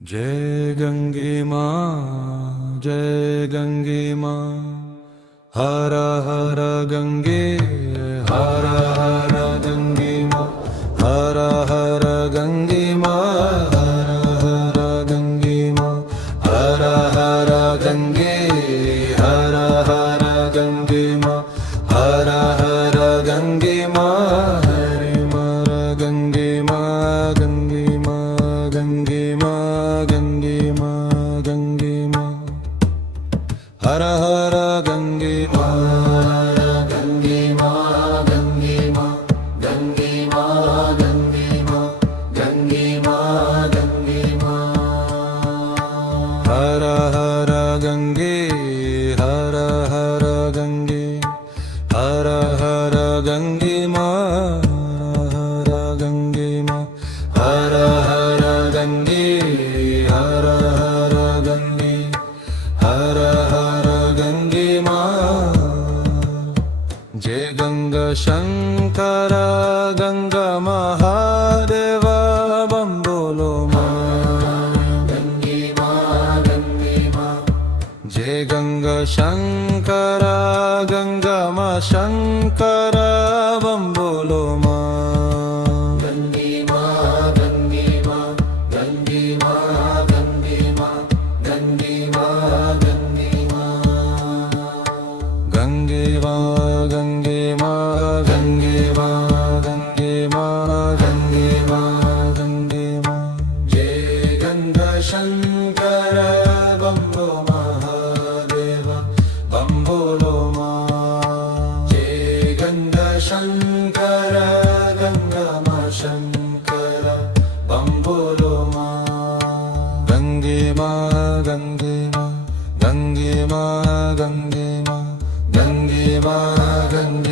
जय गंगे माँ, जय गंगे माँ। हर हर गंगे, हर हर गंगे माँ। हर हर गंगे माँ, हर हर गंगे माँ। हर हर गंगे, हर हर गंगे माँ। हर हर गंगे माँ, हरे मर गंगे माँ, गंगे माँ, गंगे माँ, गंगे माँ, गंगे माँ। हर हर गंगे माँ, गंगे माँ, गंगे माँ, गंगे माँ, गंगे माँ, गंगे माँ, गंगे माँ। हर हर गंगे, हर हर गंगे, हर हर गंगे माँ, हर गंगे माँ। हर हर गंगे, हर हर गंगे, हर हर गंगे माँ। जय गंगा शंकर गंगा महादेवा बम बोलो माँ, गंगे माँ, गंगे माँ। जय गंगा शंकर गंगा माँ शंकर बम बोलो माँ, गंगे माँ, गंगे माँ, गंगे माँ, गंगे माँ, गंगे माँ, गंगे माँ। गंगे माँ, गंगे माँ, गंगे माँ, गंगे माँ, गंगे माँ, गंगे माँ। जय गंगा शंकर बम बोलो महादेवा बम बोलो माँ। जय गंगा शंकर गंगा माँ शंकर बम बोलो माँ। गंगे माँ, गंगे माँ, गंगे माँ, गंगे माँ, गंगे माँ, गंगे